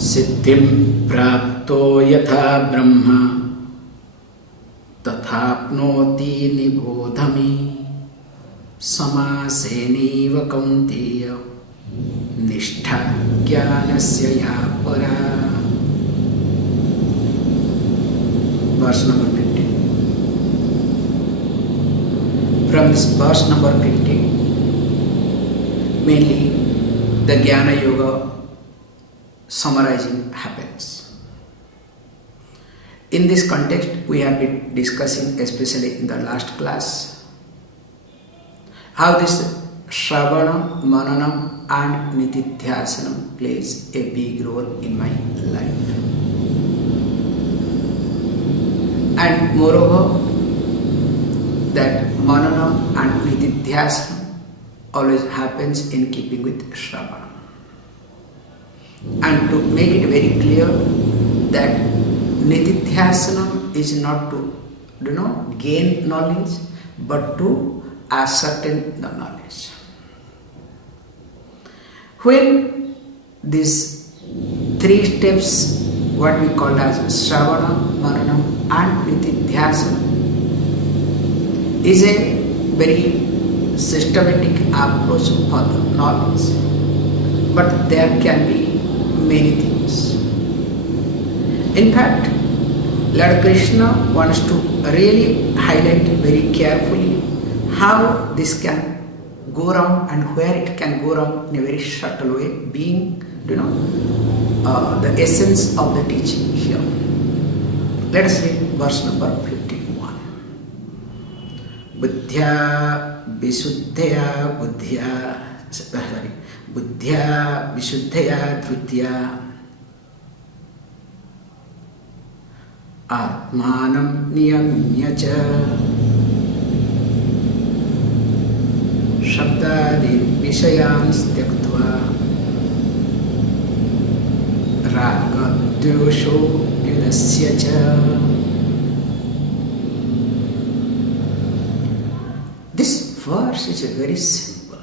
सिद्धिं प्राप्तो यथा ब्रह्म तथाप्नोति निबोध मे समासेनैव कौन्तेय निष्ठा ज्ञानस्य या परा. Verse number 50. From this verse number 50, mainly the Jnana Yoga summarizing happens. In this context, we have been discussing, especially in the last class, how this Shravana, Mananam and Nitidhyasanam plays a big role in my life. And moreover, that Mananam and Nitidhyasanam always happens in keeping with Shravana. And to make it very clear that Nitidhyasanam is not to gain knowledge, but to ascertain the knowledge. When these three steps, what we call as Shravana, Mananam and Nitidhyasanam, is a very systematic approach for the knowledge, but there can be many things. In fact, Lord Krishna wants to really highlight very carefully how this can go wrong and where it can go wrong in a very subtle way, being the essence of the teaching here. Let us read verse number 51. Buddhya visuddhaya buddhya visuddhaya dhrutya atmanam niyamya cha shabdadin vishayan tyaktva raga dosho yudasya cha. This verse is very simple,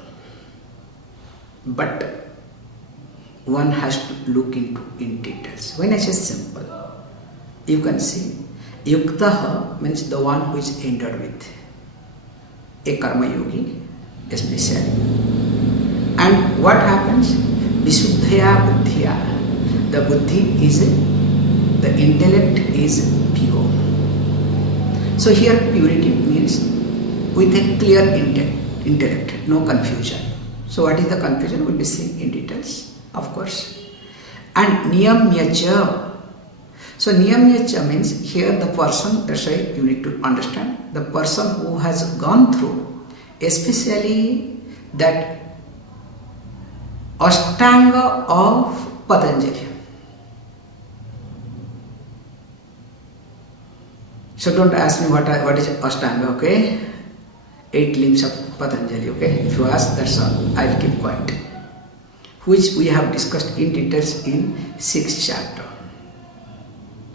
but one has to look into in details. When I say simple, you can see yuktaha means the one who is endowed with a karma yogi especially. And what happens? Visuddhaya buddhya. The buddhi is, the intellect is pure. So here purity means with a clear intellect, no confusion. So what is the confusion? We'll be seeing in details, of course. And niyamyacha. So niyamyacha means here the person, that's why you need to understand, the person who has gone through, especially that Ashtanga of Patanjali. So don't ask me what is Ashtanga, okay? 8 limbs of Patanjali, okay? If you ask, that's all. I'll keep quiet. Which we have discussed in details in 6th chapter.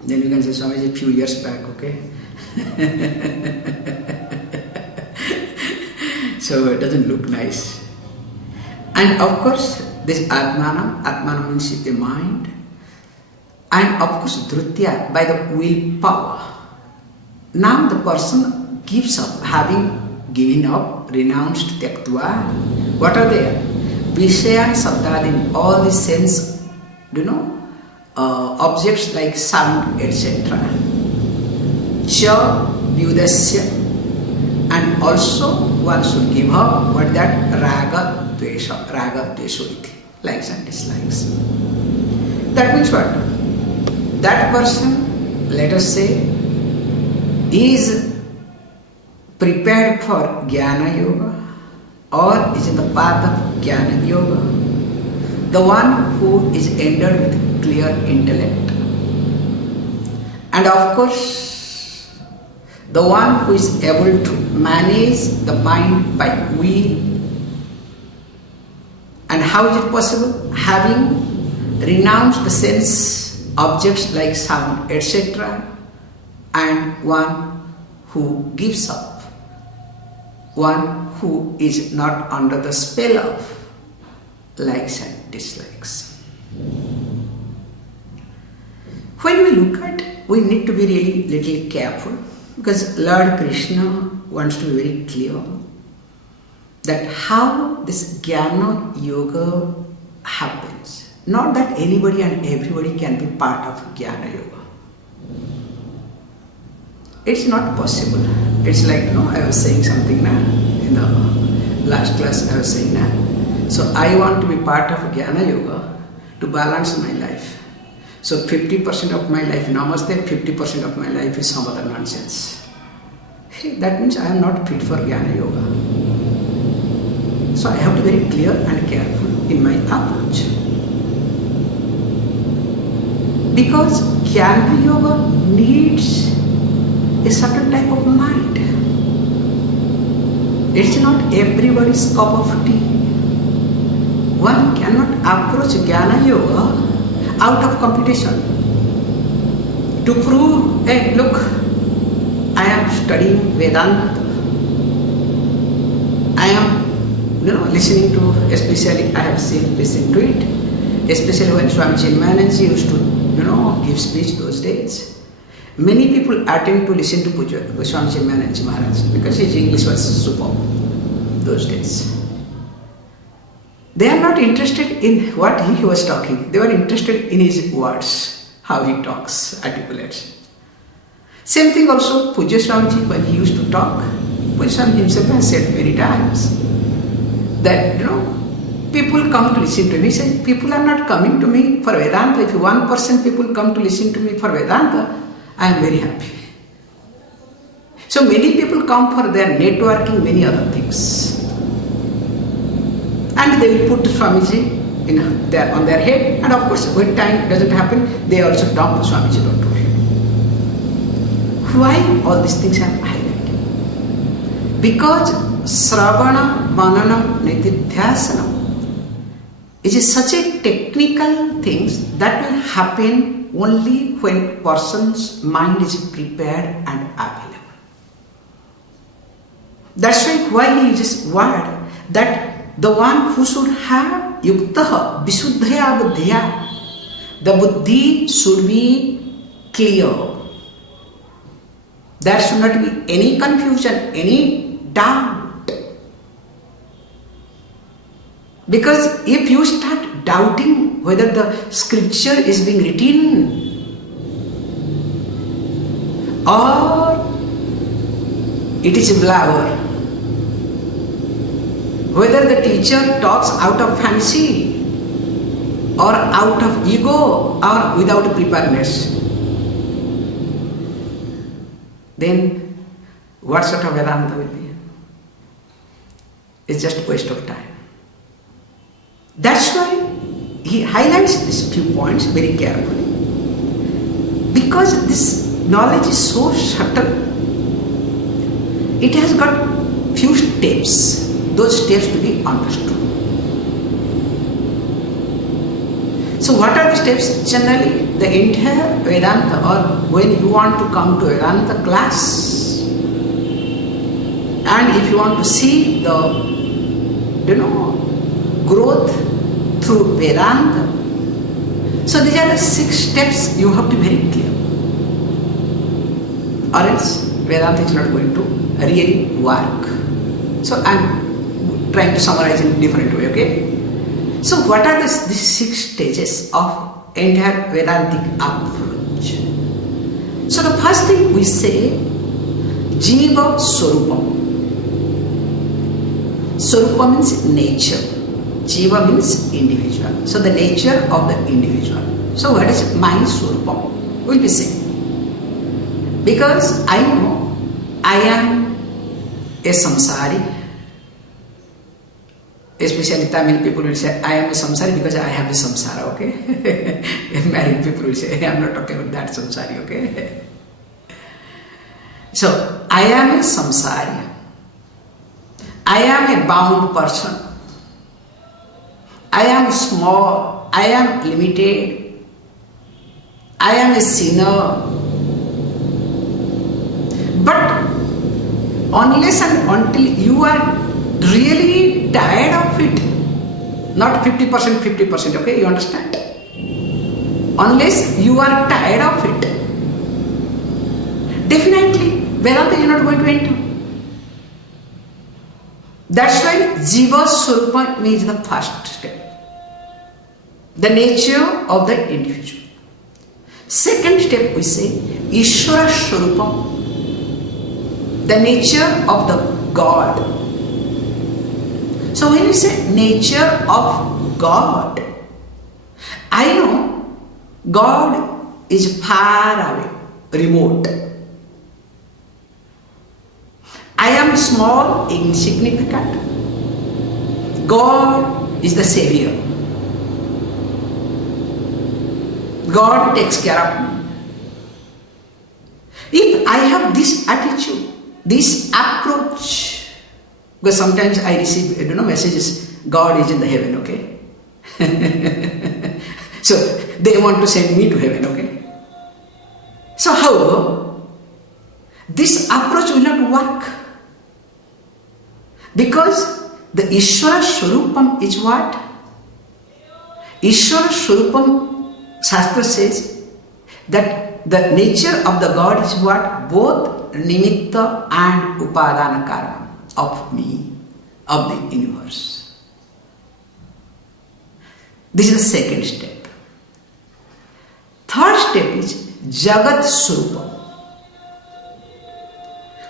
Then you can say, Swami, a few years back, okay? So it doesn't look nice. And of course, this Atmanam means the mind. And of course, Dhrutya, by the willpower. Now the person gives up, having given up, renounced, tyaktva. What are they? Vishayan sabdadin, all the sense, objects like sound, etc. Cha vyudasya, and also one should give up what that raga dvesho iti, likes and dislikes. That means what? That person, let us say, is prepared for Jnana Yoga or is in the path of Jnana Yoga. The one who is endowed with clear intellect. And of course, the one who is able to manage the mind by will. And how is it possible? Having renounced the sense objects like sound, etc. And one who gives up. One who is not under the spell of likes and dislikes. when we look at, we need to be really little careful, because Lord Krishna wants to be very clear that how this Jnana Yoga happens. Not that anybody and everybody can be part of Jnana Yoga. It's not possible. It's like, I was saying something now, in the last class I was saying now. So I want to be part of Jnana Yoga to balance my life. So 50% of my life Namaste, 50% of my life is some other nonsense. Hey, that means I am not fit for Jnana Yoga. So I have to be very clear and careful in my approach. Because Jnana Yoga needs a certain type of mind. It's not everybody's cup of tea. One cannot approach Jnana Yoga out of competition to prove, hey, look, I am studying Vedanta. I am, listening to, especially I have seen, listened to it, especially when Swami Chinmayananji used to, give speech those days. Many people attempt to listen to Swami Chinmayananji Maharaj because his English was superb those days. They are not interested in what he was talking. They were interested in his words, how he talks, articulates. Same thing also Pujya Swamiji, when he used to talk, Pujya Swami himself has said many times that, people come to listen to me. He said, people are not coming to me for Vedanta. If 1% people come to listen to me for Vedanta, I am very happy. So many people come for their networking, many other things. And they will put Swamiji on their head, and of course when time doesn't happen, they also dump Swamiji, don't worry. Why all these things are highlighted? Because Sravana Mananam Nitidhyasanam is such a technical thing that will happen only when person's mind is prepared and available. That's why he uses word that the one who should have yuktaha visuddhaya buddhya, the buddhi should be clear. There should not be any confusion, any doubt. Because if you start doubting whether the scripture is being written or it is blabber, whether the teacher talks out of fancy or out of ego or without preparedness, then what sort of Vedanta will be? It's just a waste of time. That's why he highlights these few points very carefully. Because this knowledge is so subtle, it has got few steps, those steps to be understood. So what are the steps? Generally, the entire Vedanta, or when you want to come to Vedanta class, and if you want to see the, growth through Vedanta, so these are the 6 steps you have to be very clear. Or else Vedanta is not going to really work. So I am trying to summarize in a different way, okay? So what are these 6 stages of entire Vedantic approach? So the first thing we say, Jiva Swarupam. Swarupa means nature. Jiva means individual. So the nature of the individual. So what is my Swarupam? We'll be saying. Because I know I am a samsari. Especially Tamil people will say, I am a samsari because I have a samsara, okay? Married people will say, I am not talking about that samsari, okay? So, I am a samsari. I am a bound person. I am small. I am limited. I am a sinner. But unless and until you are really tired of it, not 50%, 50%, okay, you understand? Unless you are tired of it, definitely Vedanta is not going to enter. That's why Jiva Swarupa means the first step. The nature of the individual. Second step we say Ishvara Swarupa, the nature of the God. So when we say nature of God, I know God is far away, remote. I am small, insignificant. God is the Savior. God takes care of me. If I have this attitude, this approach, because sometimes I receive, messages, God is in the heaven, okay? So they want to send me to heaven, okay? So however, this approach will not work. Because the Ishvara Swarupam is what? Ishvara Swarupam, Shastra says that the nature of the God is what? Both Nimitta and Upadana Karana of me, of the universe. This is the second step. Third step is Jagat Swarupam.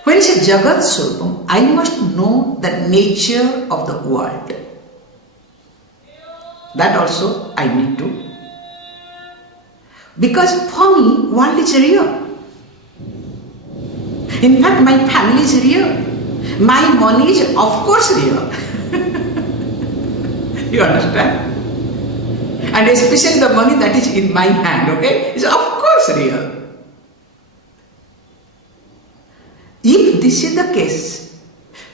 When I say Jagat Swarupam, I must know the nature of the world. That also I need to. Because for me, world is real. In fact, my family is real. My money is of course real. You understand? And especially the money that is in my hand, okay, is of course real. If this is the case,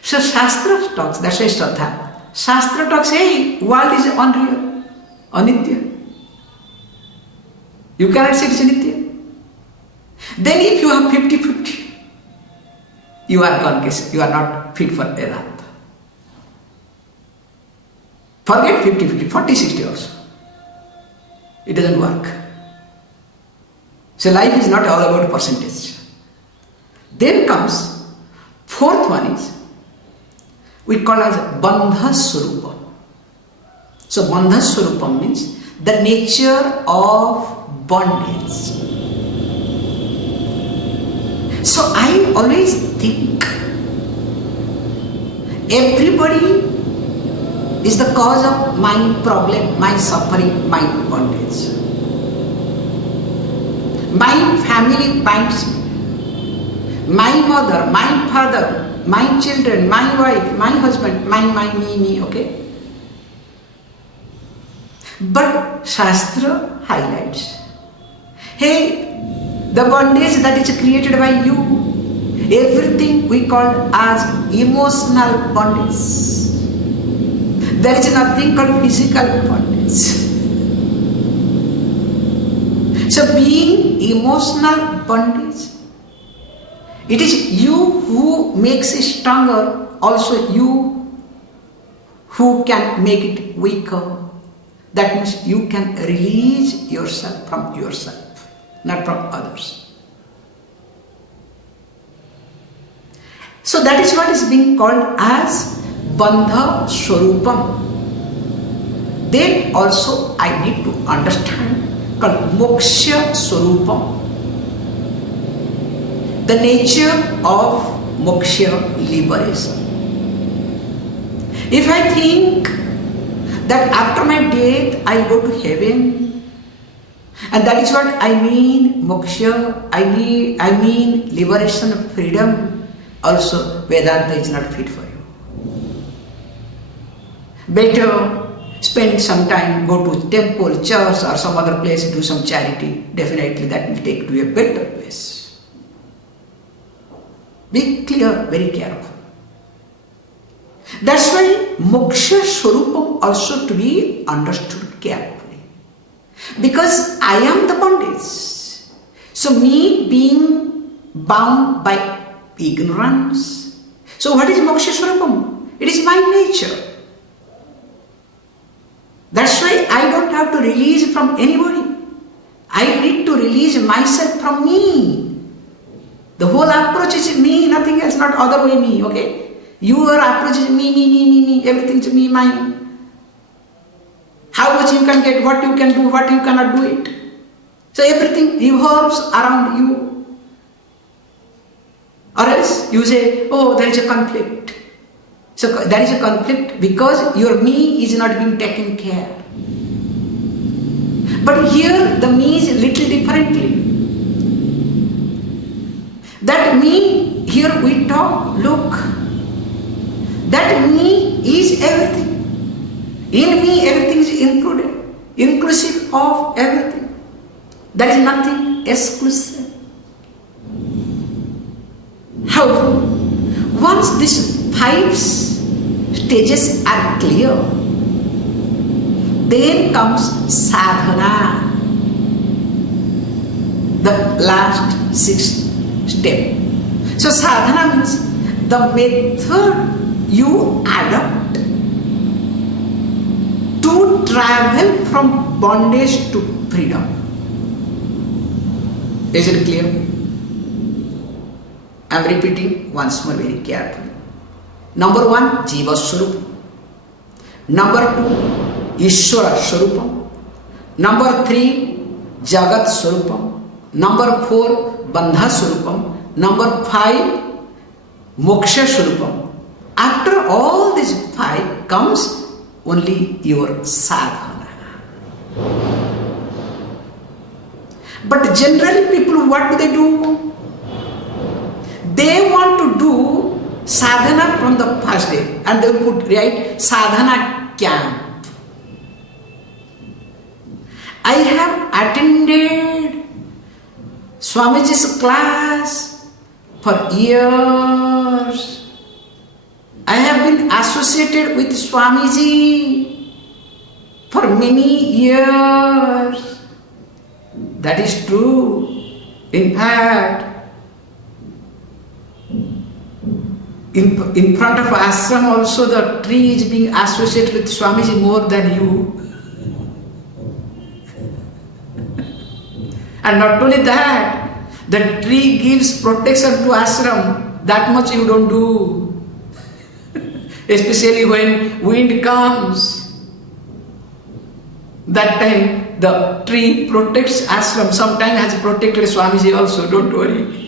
so Shastra talks, that's why Shraddha. Shastra talks, hey, world is unreal, anitya. You cannot say it is nitya. Then if you have 50-50, you are gone case, you are not fit for Vedanta. Forget 50-50, 40-60 also. It doesn't work. So life is not all about percentage. Then comes, fourth one is, we call as Bandha Swarupa. So Bandha Swarupa means the nature of bondage. So I always think everybody is the cause of my problem, my suffering, my bondage. My family binds me. My mother, my father, my children, my wife, my husband, me, okay? But Shastra highlights, hey, the bondage that is created by you, everything we call as emotional bondage. There is nothing called physical bondage. So being emotional bondage, it is you who makes it stronger, also you who can make it weaker. That means you can release yourself from yourself, not from others. So that is what is being called as Bandha Swarupam. Then also I need to understand called Moksha Swarupam, the nature of moksha, liberation. If I think that after my death I go to heaven, and that is what I mean moksha, I mean liberation, freedom, also Vedanta is not fit for you. Better spend some time, go to temple, church or some other place, do some charity. Definitely that will take to a better place. Be clear, very careful. That's why moksha swarupam also to be understood carefully. Because I am the bondage. So me being bound by ignorance. So what is moksha swarupam? It is my nature. That's why I don't have to release from anybody. I need to release myself from me. The whole approach is me, nothing else, not other way me, okay? Your approach is me, everything's me, mine. How much you can get, what you can do, what you cannot do it. So everything revolves around you. Or else you say, oh, there is a conflict. So there is a conflict because your me is not being taken care. But here the me is little differently. That me, here we talk, look, that me is everything. In me everything is included, inclusive of everything. There is nothing exclusive. However, once these 5 stages are clear, then comes sadhana, the last 6th step. So sadhana means the method you adopt to travel from bondage to freedom. Is it clear? I am repeating once more very carefully. Number 1, Jiva Swarup. Number 2, Ishvara Swarupam. Number 3, Jagat Swarupam. Number 4, Bandha Swarupam. Number 5, Moksha Swarupam. After all these 5 comes only your sadhana. But generally people, what do? They want to do sadhana from the first day and they will put, right, sadhana camp. I have attended Swamiji's class for years. I have been associated with Swamiji for many years. That is true. In fact, in front of ashram also the tree is being associated with Swamiji more than you. And not only that, the tree gives protection to ashram. That much you don't do. Especially when wind comes. That time the tree protects ashram. Sometimes has protected Swamiji also, don't worry.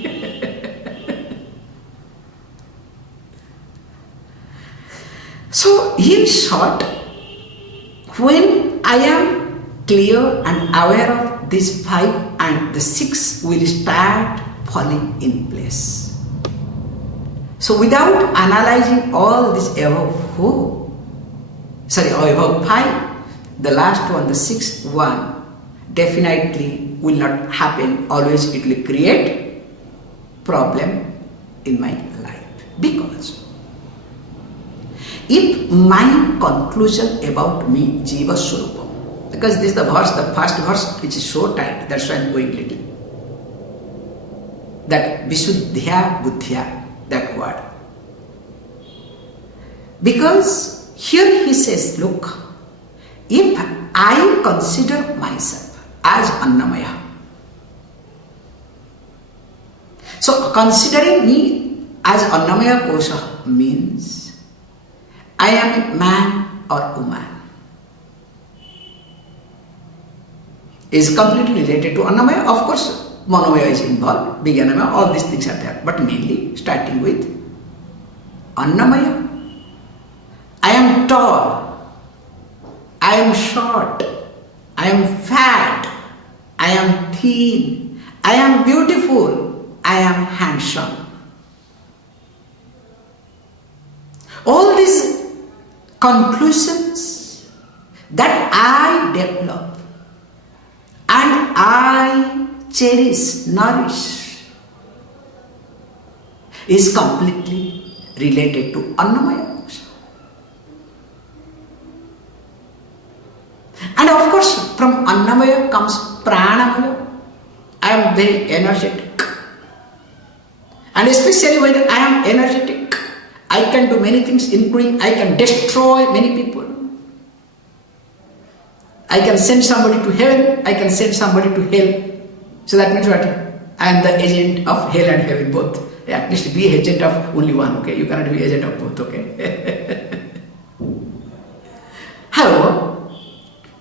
So in short, when I am clear and aware of these 5 and the 6 will start falling in place. So without analyzing all this above 5, the last one, the 6th one, definitely will not happen. Always it will create problem in my life. Because if my conclusion about me, Jiva Swarupam, because this is the verse, the first verse, which is so tight, that's why I am going little. That Visuddhya Buddhya, that word. Because here he says, look, if I consider myself as Annamaya, so considering me as Annamaya Kosha means I am a man or woman. Is completely related to Annamaya. Of course, Manomaya is involved, Vijnanamaya, all these things are there. But mainly starting with Annamaya. I am tall. I am short. I am fat. I am thin. I am beautiful. I am handsome. All these conclusions that I develop and I cherish, nourish is completely related to Annamaya. And of course, from Annamaya comes Pranamaya. I am very energetic. And especially when I am energetic, I can do many things, including I can destroy many people. I can send somebody to heaven, I can send somebody to hell. So that means what? I am the agent of hell and heaven both. At least be agent of only one, okay? You cannot be agent of both, okay? However,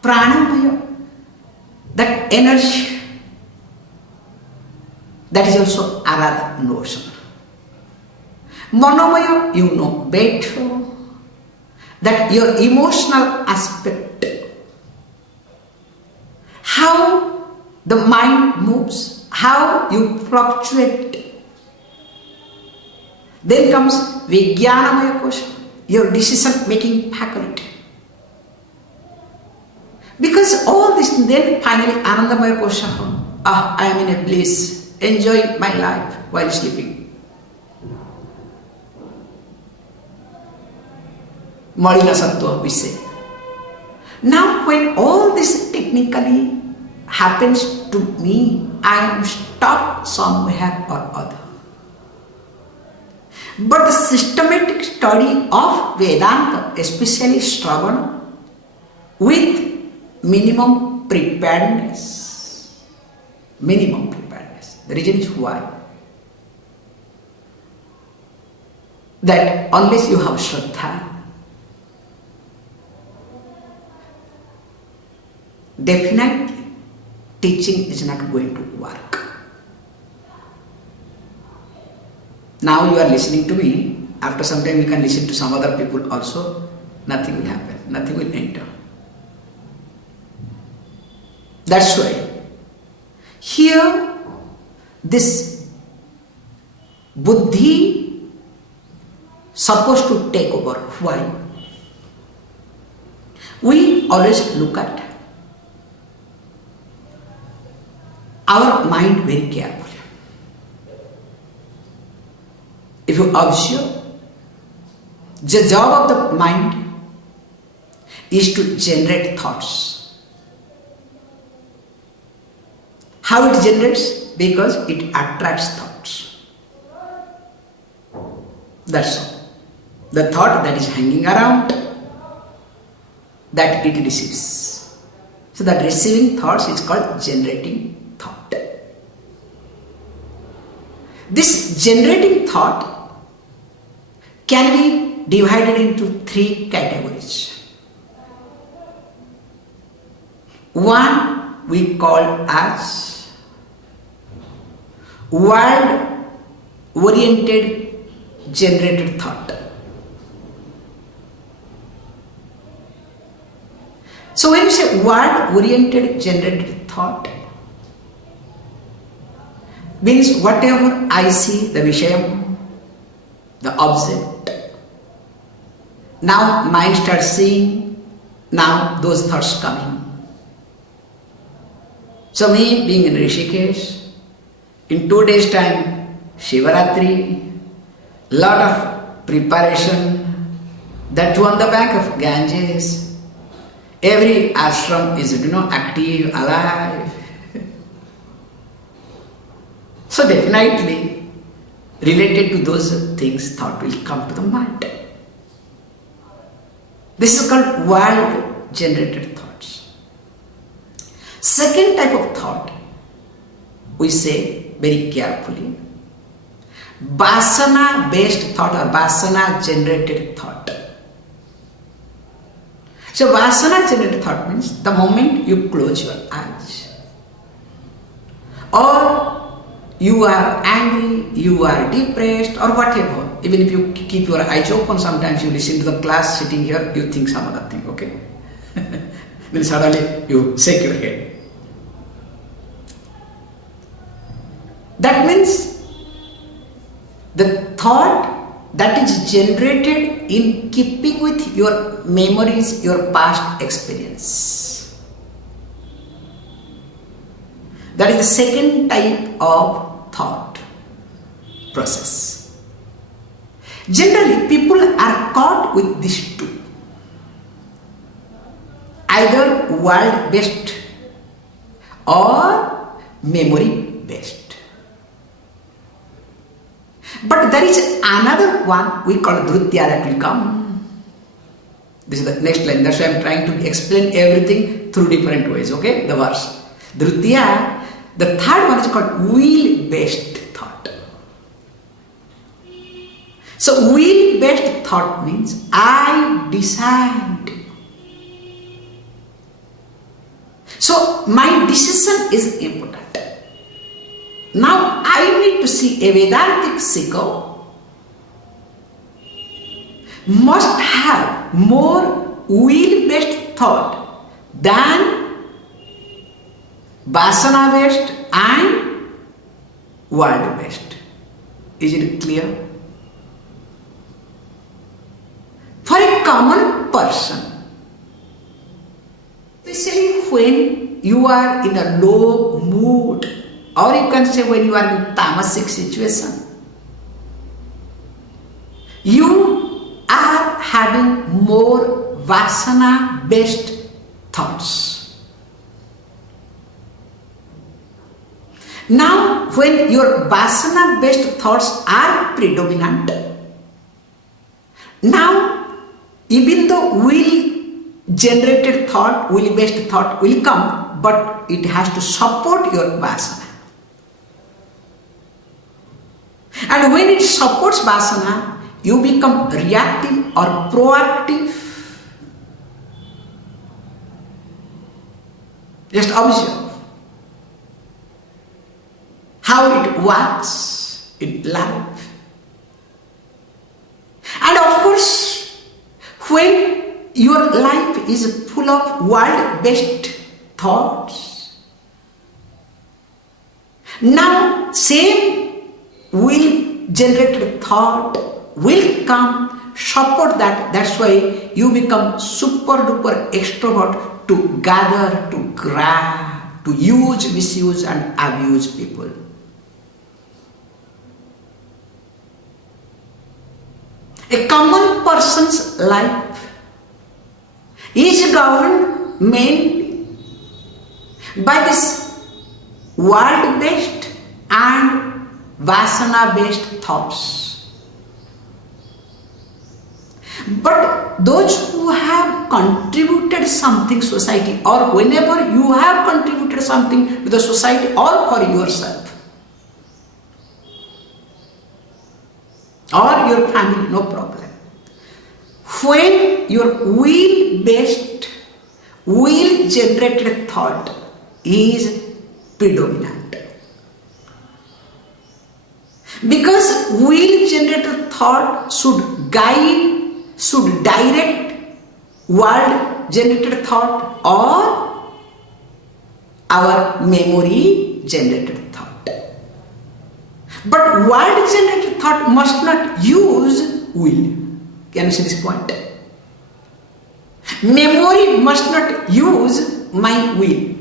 pranamaya, that energy, that is also another notion. Manomaya, you know better, that your emotional aspect, how the mind moves, how you fluctuate. Then comes Vijnanamaya kosha, your decision making faculty. Because all this, then finally Anandamaya kosha, I am in a bliss, enjoying my life while sleeping. Malina Sattva, we say. Now when all this technically happens to me, I am stuck somewhere or other. But the systematic study of Vedanta, especially Shravana, with minimum preparedness. The reason is why? That unless you have Shraddha, definitely teaching is not going to work. Now you are listening to me, after some time you can listen to some other people also, nothing will happen, nothing will enter. That's why here this buddhi supposed to take over. Why? We always look at our mind very carefully. If you observe, the job of the mind is to generate thoughts. How it generates? Because it attracts thoughts. That's all. The thought that is hanging around, that it receives. So that receiving thoughts is called generating thought. This generating thought can be divided into three categories. One we call as world-oriented generated thought. So when you say world-oriented generated thought, means whatever I see, the Vishayam, the object, now mind starts seeing, now those thoughts coming. So me being in Rishikesh, in 2 days time, Shivaratri, lot of preparation, that too on the bank of Ganges. Every ashram is, active, alive. So definitely, related to those things, thought will come to the mind. This is called world-generated thoughts. Second type of thought, we say very carefully, Vasana-based thought or Vasana-generated thought. So Vasana-generated thought means the moment you close your eyes, or you are angry, you are depressed, or whatever. Even if you keep your eyes open, sometimes you listen to the class sitting here, you think some other thing, okay? Then suddenly you shake your head. That means the thought that is generated in keeping with your memories, your past experience. That is the second type of thought process. Generally, people are caught with these two. Either world-based or memory-based. But there is another one we call Dhrutya that will come. This is the next line. That's why I am trying to explain everything it through different ways, okay? The verse. Drutiya, the third one is called will-based thought. So will-based thought means I decide. So my decision is important. Now I need to see a Vedantic seeker must have more will-based thought than vasana-based and world-based. Is it clear? For a common person, especially when you are in a low mood, or you can say when you are in tamasic situation, you are having more vasana-based thoughts. Now, when your vasana-based thoughts are predominant, now even though will-generated thought, will-based thought will come, but it has to support your vasana. And when it supports vasana, you become reactive or proactive. Just observe how it works in life. And of course, when your life is full of world-based thoughts, now same will-generated thought will come, support that. That's why you become super duper extrovert to gather, to grab, to use, misuse and abuse people. A common person's life is governed mainly by this world-based and vasana-based thoughts. But those who have contributed something society, or whenever you have contributed something to the society or for yourself, or your family, no problem. When your will-based, will-generated thought is predominant. Because will-generated thought should guide, should direct world-generated thought or our memory-generated thought. But world-generated thought must not use will. Can you see this point? Memory must not use my will.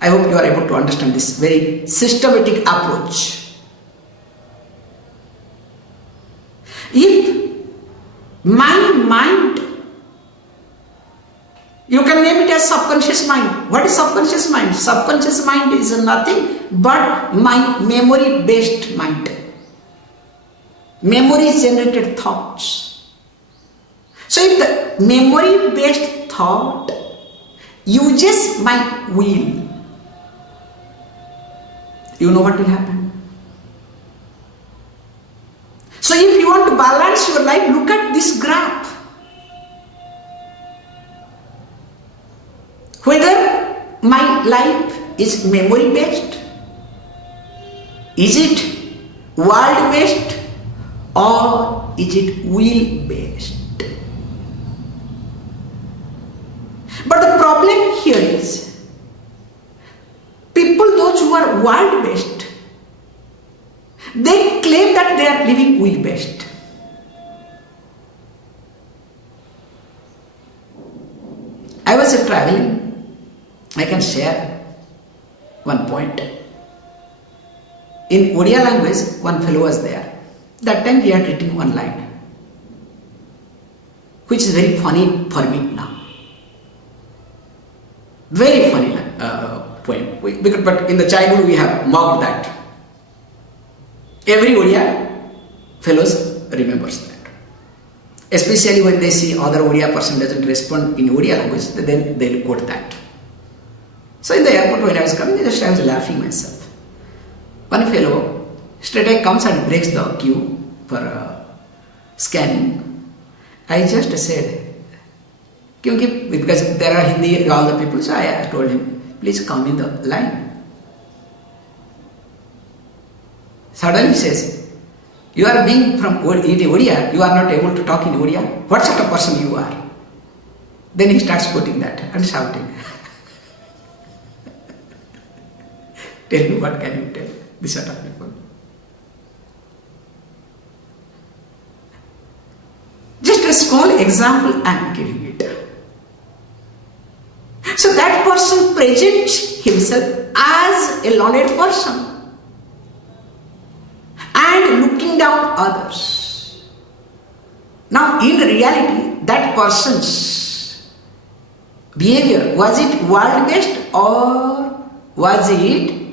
I hope you are able to understand this very systematic approach. If my mind, you can name it as subconscious mind. What is subconscious mind? Subconscious mind is nothing but my memory-based mind. Memory-generated thoughts. So if the memory-based thought uses my will, you know what will happen? So if you want to balance your life, look at this graph. Whether my life is memory-based, is it world-based, or is it will-based? But the problem here is, people, those who are world-based, they claim that they are living will-based. I was traveling. I can share one point. In Odia language, one fellow was there. That time he had written one line, which is very funny for me now. Very funny poem. But in the childhood we have mocked that. Every Odia fellows remembers that. Especially when they see other Odia person doesn't respond in Odia language, then they'll quote that. So in the airport when I was coming, I was laughing myself. One fellow straight away comes and breaks the queue for scanning. I just said, because there are Hindi, all the people, so I told him, please come in the line. Suddenly he says, you are being from Odia, you are not able to talk in Odia. What sort of person you are? Then he starts quoting that and shouting. Tell me, what can you tell this sort of people? Just a small example I am giving it. So that person presents himself as a learned person and looking down others. Now in reality, that person's behavior, was it world-based or was it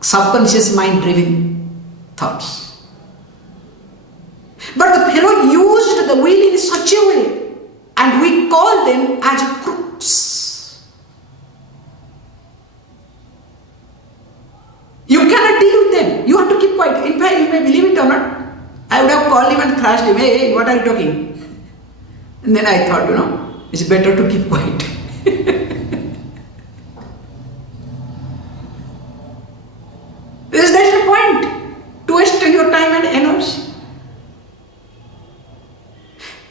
subconscious mind-driven thoughts? But the fellow used the will in such a way, and we call them as crooks. You cannot deal with them. You have to keep quiet. In fact, you may believe it or not, I would have called him and thrashed him. Hey, what are you talking? And then I thought, it's better to keep quiet. That's the point. To waste your time and energy.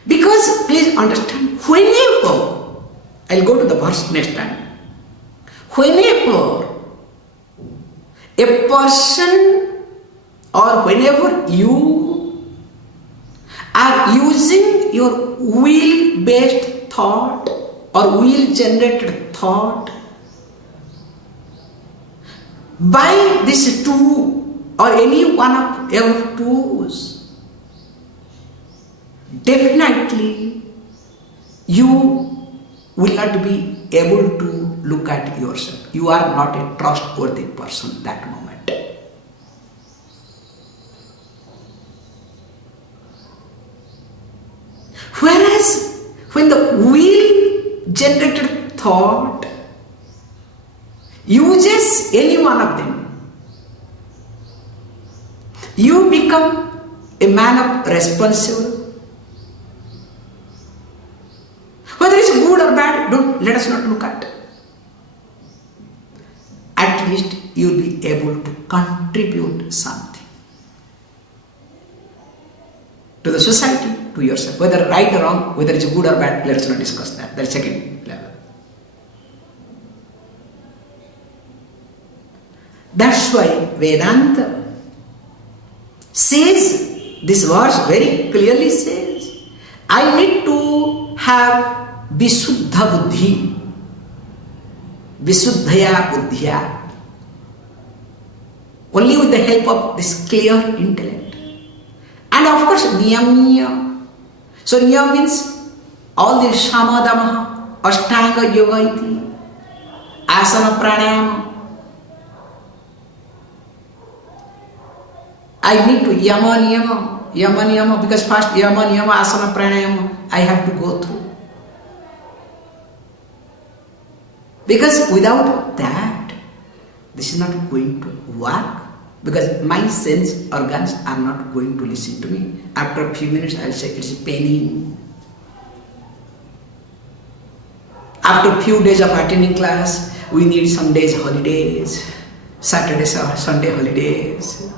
Because, please understand, whenever, I'll go to the verse next time, whenever a person or whenever you are using your will-based thought or will-generated thought by this two or any one of your twos, definitely you will not be able to look at yourself. You are not a trustworthy person that moment. Whereas when the will generated thought uses any one of them, you become a man of responsible. Whether it's good or bad, let us not look at. At least you will be able to contribute something to the society, to yourself. Whether right or wrong, whether it's good or bad, let us not discuss that. That's second level. That's why Vedanta says, this verse very clearly says, I need to have Visuddha Buddhi, Visuddhaya Buddhya, only with the help of this clear intellect. And of course, Niyam. So Niyam means all the Shamadama, Ashtanga Yoga iti, Asana Pranayama. I need to Yama Niyama, because first Yama Niyama, Asana Pranayama, I have to go through. Because without that, this is not going to work. Because my sense organs are not going to listen to me. After a few minutes, I'll say it's paining. After a few days of attending class, we need some days holidays, Saturday, Sunday holidays.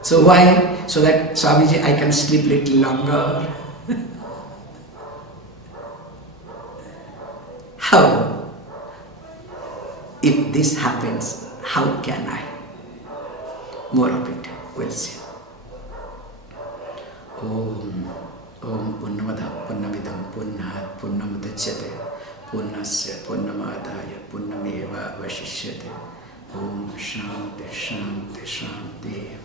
So why? So that Swamiji, I can sleep little longer. How? If this happens, how can I? More of it, we'll see. Om Punnamada Punnamidam Punnat Punnamadachyate Punnasya Punnamadaya Punnameva Vashishyate. Om Shanti Shanti Shanti.